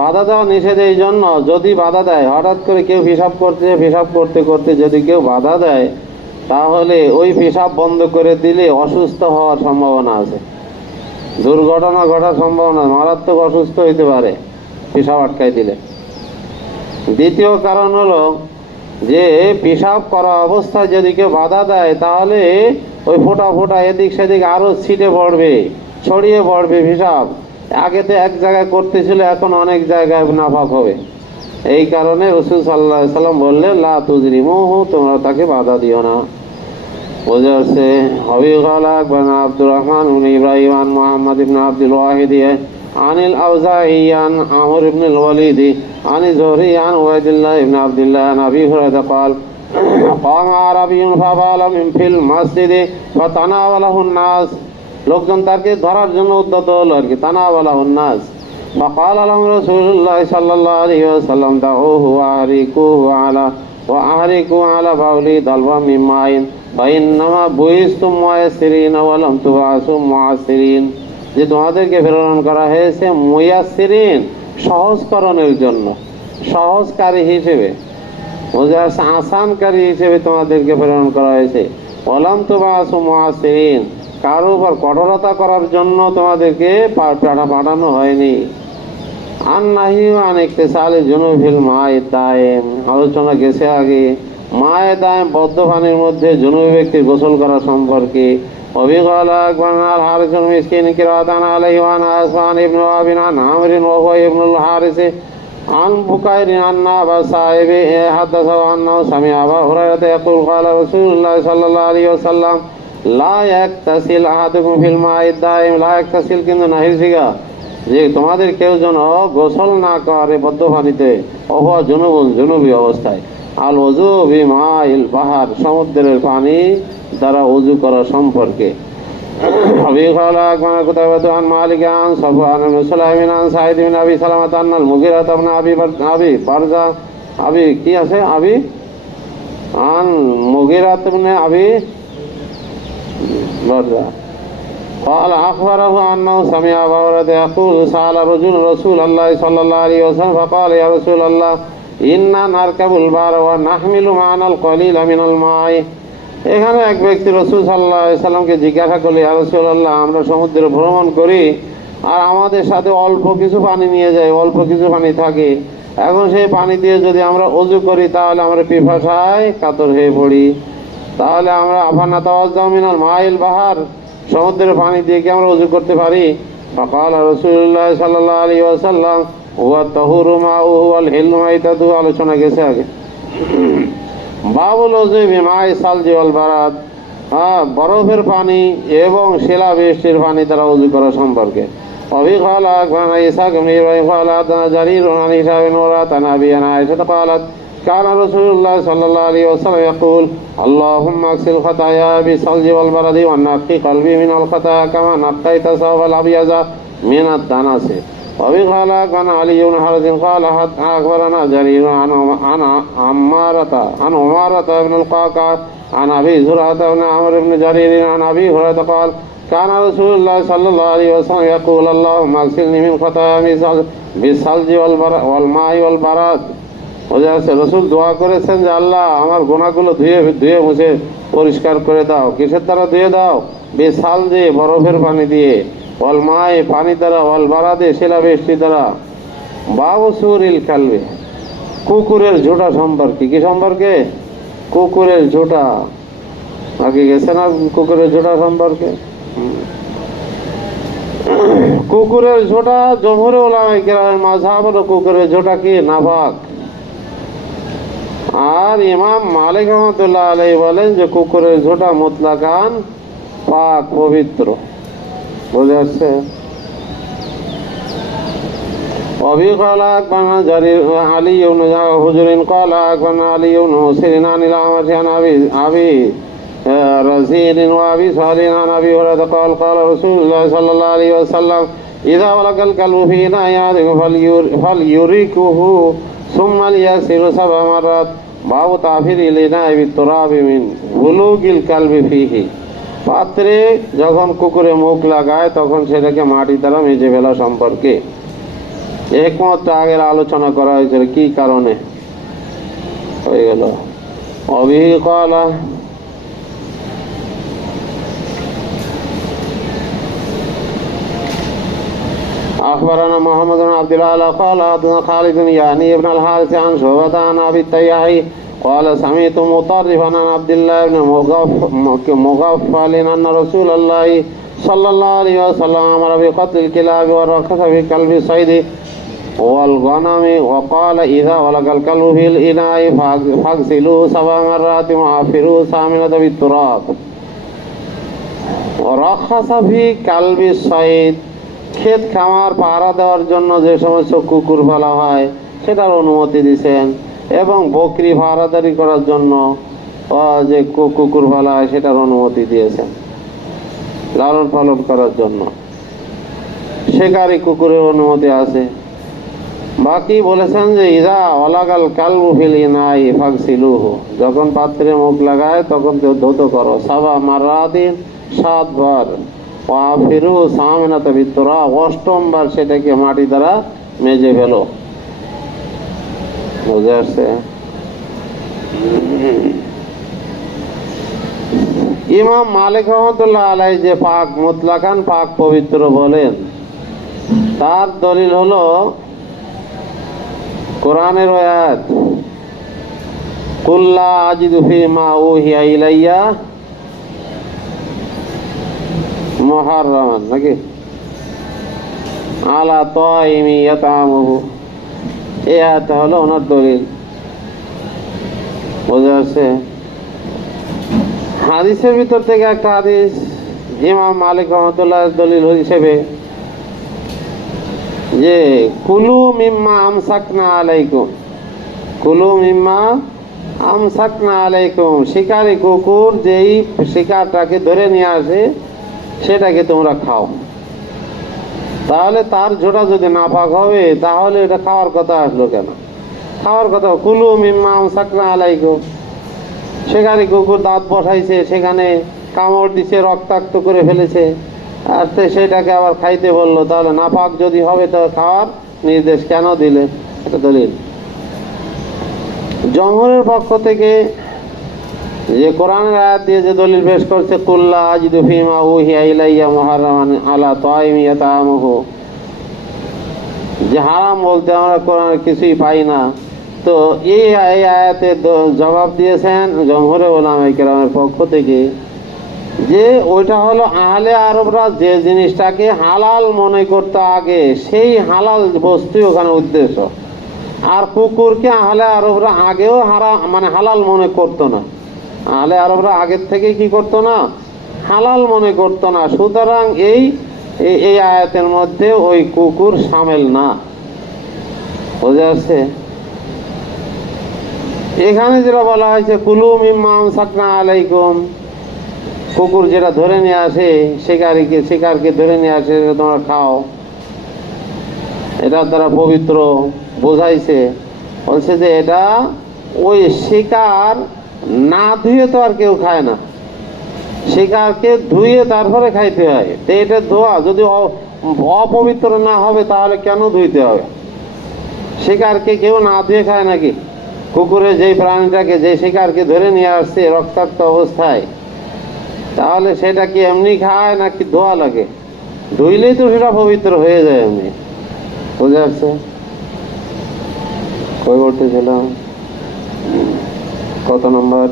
বাধা দেওয়া নিষেধ এই জন্য, যদি বাধা দেয়, হঠাৎ করে কেউ পেশাব করতে করতে যদি কেউ বাধা দেয়, তাহলে ওই পেশাব বন্ধ করে দিলে অসুস্থ হওয়ার সম্ভাবনা আছে, দুর্ঘটনা ঘটার সম্ভাবনা, মারাত্মক অসুস্থ হইতে পারে পেশাব আটকাই দিলে। দ্বিতীয় কারণ হলো যে পেশাব করা অবস্থায় যদি কেউ বাধা দেয়, তাহলে ওই ফোঁটা ফোঁটা এদিক সেদিক আরো ছিটে পড়বে, ছড়িয়ে পড়বে পেশাব। আগে তো এক জায়গায় করতেছিল, এখন অনেক জায়গায় নাপাক হবে। এই কারণে রাসূল সাল্লাল্লাহু আলাইহি সাল্লাম বললেন লা তুজরিমুহু, তোমরা তাকে বাধা দিও না। বুঝে আসছে। হবি খালাক বান আব্দুর রহমান ইবনে ইব্রাহিম আন মুহাম্মদ ইবনে আব্দুল ওয়াহিদ আনিল আউজাঈ আন আমর ইবনে ওয়ালিদ আন যুহরি আন উবাইদুল্লাহ ইবনে আব্দুল্লাহ আন আবি হুরায়রা قال قام عربي فبال ফিল মসজিদে ফাতানাওয়ালাহু الناس, লোকজন তাকে ধরার জন্য উদ্যত হলো আর কি, তানাওয়ালাহু الناس فقال لهم رسول الله صلى الله عليه وسلم دعوه وأحرقوا على بولي ضلبا من ماء فإنما بعثتم ميسرين ولم تبعثوا معسرين, যে তোমাদেরকে প্রেরণ করা হয়েছে মুয়াসসিরিন, সহজকরণের জন্য, সহজকারী হিসেবে, বুঝে আসছে, আসানকারী হিসেবে তোমাদেরকে প্রেরণ করা হয়েছে। ওয়ালাম তুবআসু মুআসসিরিন, কারো উপর কঠোরতা করার জন্য তোমাদেরকে পাঠানো হয়নি। আন্নাহি আন ইকতিসালি জুনুবিল মায়ে দায়েম, আলোচনা গেছে আগে, মায়ে দায়েম বদ্ধ পানির মধ্যে জুনুবি ব্যক্তির গোসল করা সম্পর্কে। অবিকাল আকবর হারিসুল মিসকিন কিরাতান আলাইহি ওয়া আসমান ইবনে ওয়াবিন আন আমরিন ওয়া হুয়া ইবনুল হারিস আন বুকাইরিন আন্না আবা সাহেব হাদাসাহু আন্নাহু সামিআ আবা হুরায়রা ইয়াকুল ক্বালা রাসূলুল্লাহ সাল্লাল্লাহু আলাইহি ওয়াসাল্লাম লা ইয়াকতাসিল আহাদুকুম ফিল মায়ে দায়েম, লা ইয়াকতাসিল কিন্তু নাহির সিগা, যে তোমাদের কেউ যেন গোসল না করে বদ্ধ পানিতে, অহুয়া জুনুবি অবস্থায়। আল ওযু বিমাইল বাহার, সমুদ্রের পানি দ্বারা ওযু করা সম্পর্কে। আবি খালাক মানে কুতাবাত আন মালিক আন সাফওয়ান ইবনে সুলাইমান আন সাঈদ ইবনে আবি সালামাত আন মুগীরা ইবনে আবি বারজা, আবি কি আছে, আবি আন মুগীরা ইবনে আবি বারজা قال أخبره أنه سمع أبا هريرة يقول سأل رجل رسول الله صلى الله عليه وسلم فقال يا رسول الله إنا نركب البحر ونحمل معنا القليل من الماء। এখানে এক ব্যক্তি রাসূল সাল্লাল্লাহু আলাইহি সাল্লামকে জিজ্ঞাসা করলেন, ইয়া রাসূলুল্লাহ, আমরা সমুদ্রে ভ্রমণ করি আর আমাদের সাথে অল্প কিছু পানি নিয়ে যাই, অল্প কিছু পানি থাকে, এখন সেই পানি দিয়ে যদি আমরা ওযু করি তাহলে আমরা পিপাসায় কাতর হয়ে পড়ি, তাহলে আমরা আফানা তাওয়াজ্জাউ মিনাল মাইল বাহার, সমুদ্রের পানি দিয়ে কি আমরা ওযু করতে পারি? ফাকাল রাসূলুল্লাহ সাল্লাল্লাহু আলাইহি ওয়াসাল্লাম ওয়া তাহুরু মাউহু ওয়াল হিলু মাইতাতু, আলোচনা গেছে আগে। বাবুল ওযু বিমাই সালজি ওয়াল বারাদ, বরফের পানি এবং শিলা বৃষ্টির পানি দ্বারা ওযু করা সম্পর্কে। অবি খালাক বানা ইসাক ইবনে ইব্রাহিম খালাত জারির আন হিসাব বিন ওরাত আন আবি আন আয়েশা قالت كان رسول الله صلى الله عليه وسلم يقول اللهم اغسل خطاياي بالثلج والبرد ونقي قلبي من الخطايا كما نقيت الثوب الابيض من الدنس. وبه قال عن علي بن حرز قال اخبرنا جرير عن عمارة بن القعقاع عن ابي زرعة بن عمرو بن جرير عن ابي هريرة قال كان رسول الله صلى الله عليه وسلم يقول اللهم اغسلني من خطاياي بالثلج والماء والبرد। রসুল দোয়া করেছেন যে আল্লাহ আমার গুনাহগুলো ধুয়ে মুছে পরিষ্কার করে দাও, কিসের দ্বারা ধুয়ে দাও? বেসাল দিয়ে, বরফের পানি দিয়ে, অল মায়ে পানি দ্বারা, অল বারাদে শিলা বৃষ্টি দ্বারা। বাবসুরিল কালবে, কুকুরের ঝোঁটা সম্পর্কে। কি সম্পর্কে? কুকুরের ঝোঁটা। আগে গেছে না কুকুরের ঝোঁটা সম্পর্কে? কুকুরের ঝোঁটা জমহুরে উলামায়ে কেরামের মাযহাব হলো কুকুরের ঝোঁটা কি নাপাক। আর ইমাম মালিক রহমাতুল্লাহ আলাইহি বলেন যে কুকুরের ঝোঁটা মুতলাকান পাক পবিত্র। বুঝে আসছে? وفي قال أكبرنا جرير علي بن حجر قال أكبرنا علي بن مسر عن الأعمش عن أبي رزين وأبي صالح عن أبي هريرة قال قال رسول الله صلى الله عليه وسلم إذا ولق الكلب في إناء أحدكم فليركه ثم ليغسل 7 مرات باب تعفير الإناء بالتراب من بلوغ الكلب فيه। পাত্রে যখন কুকুরে মুখ লাগায় তখন সেটাকে মাটি দ্বারা মেজে ফেলা সম্পর্কে একমাত্র আগের আলোচনা করা হয়েছিল কি কারণে হয়ে গেল। অবিহি কলা أخبرنا محمد بن عبد الله قال حدثنا خالد يعني ابن الحارث عن شعبة عن أبي التياحي قال سمعت مطرفا عن عبد الله بن مغفل أن رسول الله صلى الله عليه وسلم أمر بقتل الكلاب والرخص في كلب الصيد والغنم وقال إذا ولق الكلب في الإناء فاغسلوه 7 مرات وعفروه 8 بالتراب ورخص في كلب الصيد। ক্ষেত খামার পাহারা দেওয়ার জন্য যে সমস্ত কুকুর পালা হয় সেটার অনুমতি দিয়েছেন, এবং বকরি পাহারাদারি করার জন্য যে কুকুর পালা হয় সেটার অনুমতি দিয়েছেন, লালন পালন করার জন্য শিকারি কুকুরের অনুমতি আছে। বাকি বলেছেন যে ইদা ওয়ালাগাল কালবু ফিল ইনাই ফাগসিলুহু, যখন পাত্রে মুখ লাগায় তখন ধৌত করো 7 মারাতিন 7 বার, ওয়াফিরু সামিনাতা বিতুরা 8ম বার সেটাকে মাটি দ্বারা মেজে ফেলো। বুঝে আসছে? ইমাম মালিক রহমতুল্লাহ আলাইহি যে পাক মুতলাকান পাক পবিত্র বলেন, তার দলিল হলো কোরআনের আয়াত কুল্লা আজিদু ফিমা উহিয়া ইলাইয়া মুহাররামান নাকি আলা তাইমি ইয়াতামুহু, এই আয়াত হলো ওনার দলিল। বুঝা আছে? হাদিসের ভিতর থেকে একটা হাদিস ইমাম মালিক রহমতুল্লাহ দলিল হিসেবে যে কুলু মিম্মা আমসাকনা আলাইকুম, কুলু মিম্মা আমসাকনা আলাইকুম, শিকারি কুকুর যেই শিকারটাকে ধরে নিয়ে আসে সেটাকে তোমরা খাও। তাহলে তার ঝোটা যদি নাপাক হবে তাহলে এটা খাওয়ার কথা আসলো কেন? খাওয়ার কথা কুলু মিম্মা আমসাকনা আলাইকুম, শিকারি কুকুর দাঁত বসাইছে, সেখানে কামড় দিছে, রক্তাক্ত করে ফেলেছে, আর সেটাকে আবার খাইতে বললো, তাহলে নাপাক যদি হবে তাহলে খাওয়ার নির্দেশ কেন দিলে? এটা দলিল। জমহুরের পক্ষ থেকে যে কোরআনের আয়াত দিয়ে যে দলিল পেশ করছে কুল্লা আজিদু ফিমা উহিয়া ইলাইয়া মুহাররামান আলা তাইমি ইয়াতামুহু, যে হারাম বলতে আমরা কোরআনের কিছুই পাই না, তো এই আয়াতে জবাব দিয়েছেন জমহুরে উলামায়ে কেরামের পক্ষ থেকে যে ওইটা হলো আহলে আরবরা যে জিনিসটাকে হালাল মনে করতে আগে সেই হালাল বস্তুই ওখানে উদ্দেশ্য, আর কুকুরকে আহলে আরবরা আগেও হালাল মনে করতো না। আহলে আরবরা আগের থেকে কি করতো না? হালাল মনে করতো না। সুতরাং এই আয়াতের মধ্যে ওই কুকুর শামিল না। বুঝে আসছে? এখানে যেটা বলা হয়েছে কুলু মিম্মা আমসাকনা আলাইকুম, কুকুর যেটা ধরে নিয়ে আসে শিকারকে ধরে নিয়ে আসে তোমরা খাও, এটার দ্বারা পবিত্র বোঝাইছে। বলছে যে এটা ওই শিকার না ধুয়ে তো আর কেউ খায় না, শিকারকে ধুয়ে তারপরে খাইতে হয়। তো এটা ধোয়া যদি অপবিত্র না হবে তাহলে কেন ধুইতে হবে? শিকারকে কেউ না ধুয়ে খায় নাকি? কুকুরে যেই প্রাণীটাকে যে শিকারকে ধরে নিয়ে আসছে রক্তাক্ত অবস্থায়, তাহলে সেটা কি এমনি খায় নাকি ধোয়া লাগে? ধুইলেই তো সেটা পবিত্র হয়ে যায় এমনি। বুঝে আসছে? কই করতেছিলাম? কত নম্বর?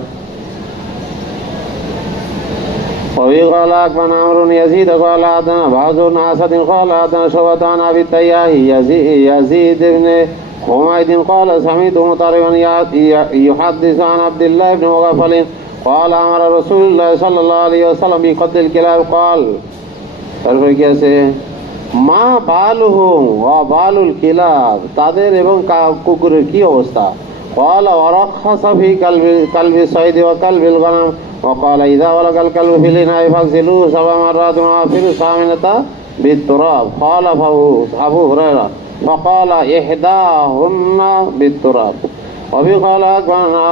وفي قال أكبر عمرو يزيد قال حدثنا بعض بن أسد قال حدثنا شعبة عن أبي التياحي يزيد بن حميد قال سمعت مطربا يحدث عن عبد الله بن مغفل قال أمر رسول الله صلى الله عليه وسلم بقتل الكلاب قال তারপরে কি আছে মা বালুহুম ওয়া বালুল কিলাব তাদের এবং কুকুরের কি অবস্থা قال ورخص في كلب الصيد وكلب الغنم وقال إذا ولق الكلب في الإناء فاغسلوه 7 مرات وعافروا الثامنة بالتراب خالفه أبو هريرة فقال إحداهن بالتراب وفي قال أخبرنا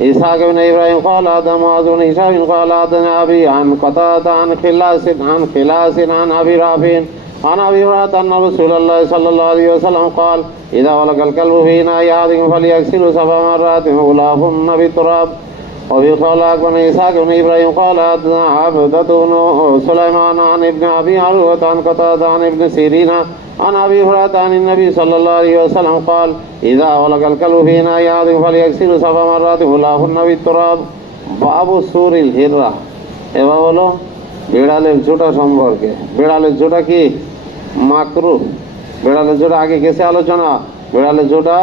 إسحاق بن إبراهيم قال حدثنا معاذ بن هشام قال حدثنا أبي عن قتادة عن خلاس عن أبي رافع عن أبي هريرة أن رسول الله صلى الله عليه وسلم قال إذا ولق الكلب في إناء أحدكم فليغسله 7 مرات وغلافهن بالتراب وفي قال أخبرنا إسحاق بن إبراهيم قال حدثنا عبدة بن سليمان عن ابن أبي عروة عن قتادة عن ابن سيرين عن أبي هريرة عن النبي صلى الله عليه وسلم قال إذا ولق الكلب في إناء أحدكم فليغسله 7 مرات وغلافهن بالتراب باب سور الهرة এবার বলো বিড়ালের জোটা সম্পর্কে বিড়ালের জোটা কি মাকরুহ বিড়ালের জোটা আগে গেছে আলোচনা বিড়ালের জোটা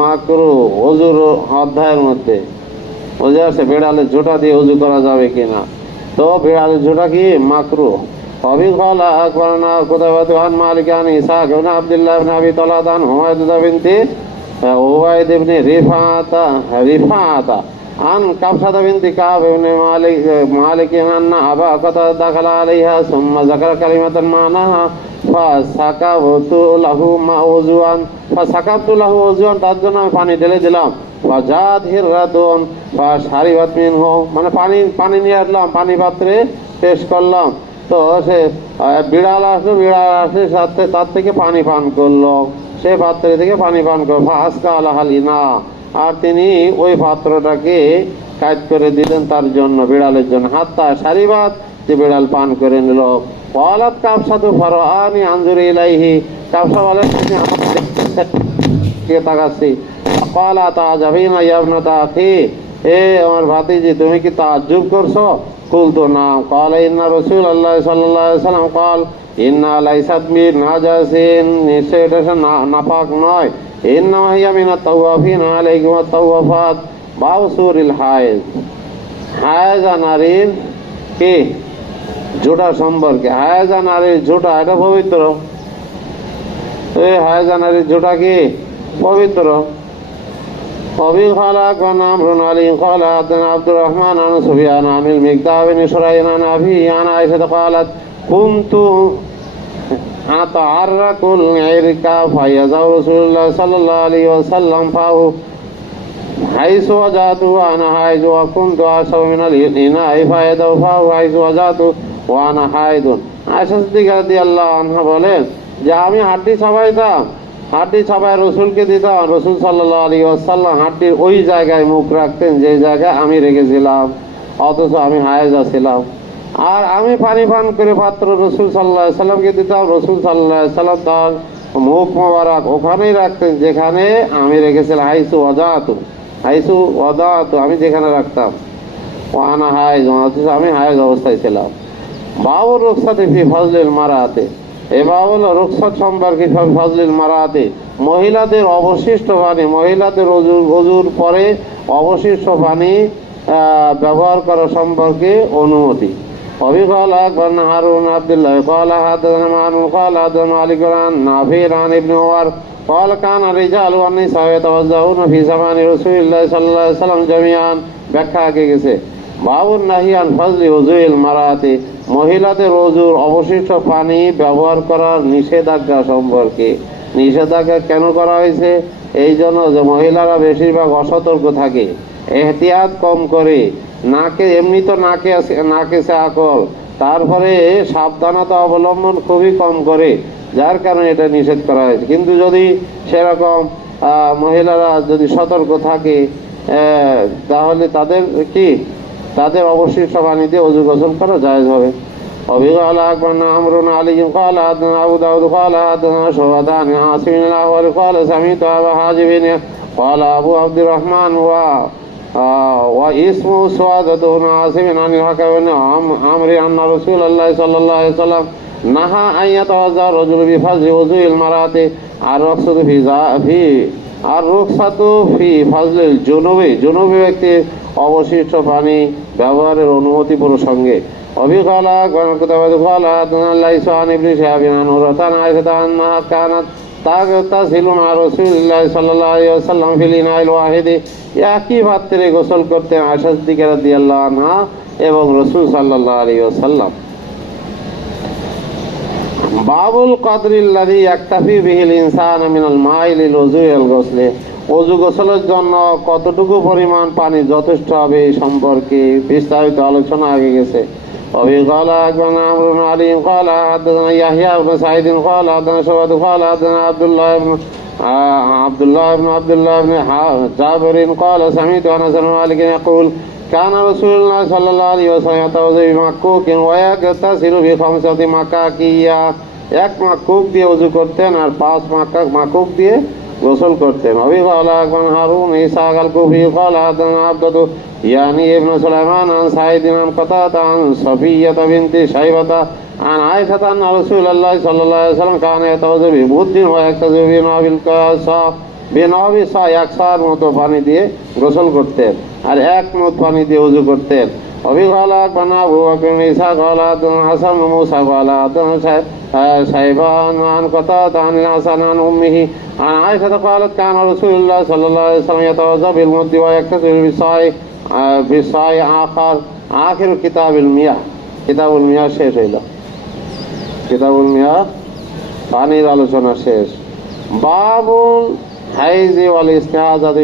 মাকরুহ ওযুর অধ্যায়ের মধ্যে বুঝে আসছে বিড়ালের জোটা দিয়ে ওযু করা যাবে কিনা তো বিড়ালের জোটা কি মাকরুহ وفي قال أخبرنا قتيبة عن مالك عن إسحاق بن عبد الله بن أبي طلحة عن حميدة بنت عبيد بن رفاعة عن كبشة بنت كعب بن مالك أن أبا قتادة دخل عليها ثم ذكر كلمة معناها فسكبت له وضوءا তার জন্য আমি পানি ঢেলে দিলাম ফাজাত হিররাতুন ফাশারিবাত মিনহু মানে পানি নিয়ে আসলাম পানি পাত্রে পেশ করলাম তো সে বিড়াল আসলে সাথে তার থেকে পানি পান করলো সে পাত্রে থেকে পানি পান করলো ফাসকা আলাহালিনা আর তিনি ওই পাত্রটাকে কাজ করে দিলেন তার জন্য বিড়ালের জন্য হাত্তা সারিবাত যে বিড়াল পান করে নিল ওয়ালাত কাবসাতু ফারআনি আনজুর ইলাইহি কাবসা বলে আমি আমাকে তাকাচ্ছি ক্বালা তাজাবিনা ইয়া ইবনাতা আখি এ আমার ভাতিজি তুমি কি তাজ্জুব করছো কুলতু নাম ক্বালা ইন্না রাসূলুল্লাহ সাল্লাল্লাহু আলাইহি ওয়াসাল্লাম ক্বাল ইন্না লাইসাত মিন নাজাসিন নিশ্চয় এটা নাপাক নয় ইন্নামা হিয়া মিনাত তাওয়াফিন আলাইকুম আত-তাওয়াফাত বাউসুরিল হায়েজ হায়েজা নারীর কি জোটা সম্পর্কে হায়েজা নারীর জোটা এটা পবিত্র এই হায়েজা নারীর জোটা কি পবিত্র وفي قال أخبرنا عمرو بن علي قال حدثنا عبد الرحمن عن سفيان عن المقدام بن شريح عن أبيه عن عائشة قالت كنت أتعرق العرق فيزع رسول الله صلى الله عليه وسلم فاه حيث وجدته وأنا حائض وكنت أشرب من الإناء فيدع فاه حيث وجدته وأنا حائض আয়েশা সিদ্দিকা রাদিয়াল্লাহু আনহা বলেন যে আমি হাড্ডি ছাপায় রসুলকে দিতাম রসুল সাল্লাল্লাহু আলাইহি ওয়াসাল্লাম হাড্ডির ওই জায়গায় মুখ রাখতেন যে জায়গায় আমি রেখেছিলাম অথচ আমি হায়েজা ছিলাম আর আমি পানি পান করে পাত্র রসুল সাল্লাল্লাহু আলাইহি সাল্লামকে দিতাম রসুল সাল্লাল্লাহু আলাইহি সাল্লাম তার মুখ মোবারক ওখানেই রাখতেন যেখানে আমি রেখেছিলাম হাইসু ওয়াদাতু আমি যেখানে রাখতাম ওয়ানা হায়েজ অথচ আমি হায়েজ অবস্থায় ছিলাম বাবুর রুখসাতে ফি ফজলিল মারাতে এবার হলো রুখসাত সম্পর্কে ফজলিল মারাতে মহিলাদের অবশিষ্ট পানি মহিলাদের ওযুর পরে অবশিষ্ট পানি ব্যবহার করা সম্পর্কে অনুমতি وفي قال أخبرنا هارون بن عبد الله قال حدثنا معن قال حدثنا علي عن نافع عن ابن عمر قال كان الرجال والنساء يتوضؤون في زمان رسول الله صلى الله عليه وسلم جميعا ব্যাখ্যা আগে গেছে বাবুর নাহিয়ান ফজলি ওযুল মারাতে মহিলাদের ওযুর অবশিষ্ট পানি ব্যবহার করার নিষেধাজ্ঞা সম্পর্কে নিষেধাজ্ঞা কেন করা হয়েছে এই জন্য যে মহিলারা বেশিরভাগ অসতর্ক থাকে এহতিয়াত কম করে নাকে এমনি তো নাকে সে আকল তারপরে সাবধানতা অবলম্বন খুবই কম করে যার কারণে এটা নিষেধ করা হয়েছে কিন্তু যদি সেরকম মহিলারা যদি সতর্ক থাকে তাহলে তাদের অবশিষ্ট পানি দিয়ে ওযু গোসল করা জায়েজ হবে وفي قال أخبرنا عمرو بن علي قال حدثنا أبو داود قال حدثنا شعبة عن عاصم بن الأحول قال سمعت أبا حازم قال أبو عبد الرحمن واسمه سوادة بن عاصم عن الحكم بن عمرو أن رسول الله صلى الله عليه وسلم نهى أن يتوضأ الرجل بفضل وضوء المرأة الرخصة في ফজলিল জুনুবি ব্যক্তির অবশিষ্ট পানি ব্যবহারের অনুমতি প্রসঙ্গে। অবিকালা কালা লাইসা আন ইবনে শিহাবিন আন উরওয়াতান আয়েশা আন্নাহা কানাত তাগতাসিলু মা রাসূলিল্লাহি সাল্লাল্লাহু আলাইহি ওয়াসাল্লাম ফিল ইনাইল ওয়াহিদি, একই পাত্রে গোসল করতেন আয়েশা সিদ্দিকা রাদিয়াল্লাহু আনহা এবং রাসূল সাল্লাল্লাহু আলাইহি ওয়াসাল্লাম। বাবুল কদরিল্লাযী ইয়াকতাফি বিহিল ইনসানু মিনাল মাই লিল ওযু ওয়াল গোসলি, ওযু গোসলের জন্য কতটুকু পরিমাণ পানি যথেষ্ট হবে এই সম্পর্কে বিস্তারিত আলোচনা আগে গেছে। وفي قال أخبرنا عمرو بن علي قال حدثنا يحيى بن سعيد قال حدثنا شعبة قال حدثنا عبد الله بن جابر قال سمعت أنس بن مالك يقول كان رسول الله صلى الله عليه وسلم يتوضأ بمكوك ويغتسل بخمسة مكاكية, এক মাকুক দিয়ে ওযু করতেন আর 5 মাকুক দিয়ে গোসল করতেন। অবি قال أخبرنا هارون إسحاق الكوفي قال حدثنا عبدة يعني ابن سليمان عن سعيد عن قتادة عن صفية بنت شيبة عن عائشة أن رسول الله صلى الله عليه وسلم كان يتوضأ بمد ويغتسل بنوب صاع, এক সার মতো পানি দিয়ে গোসল করতেন আর 1 মুদ পানি দিয়ে ওযু করতেন। অবি قال أخبرنا أبو بكر بن إسحاق قال حدثنا حسن بن موسى قال حدثنا شيبان عن قتادة عن الحسن عن أمه عن عائشة قالت كان رسول الله صلى الله عليه وسلم يتوضأ بالمد ويغتسل بالصاع آخر কিতাবুল মিয়াহ শেষ হইল। কিতাবুল মিয়াহ পানির আলোচনা শেষ। বাবুল হাইজি ওয়াল ইস্তিহাজাতি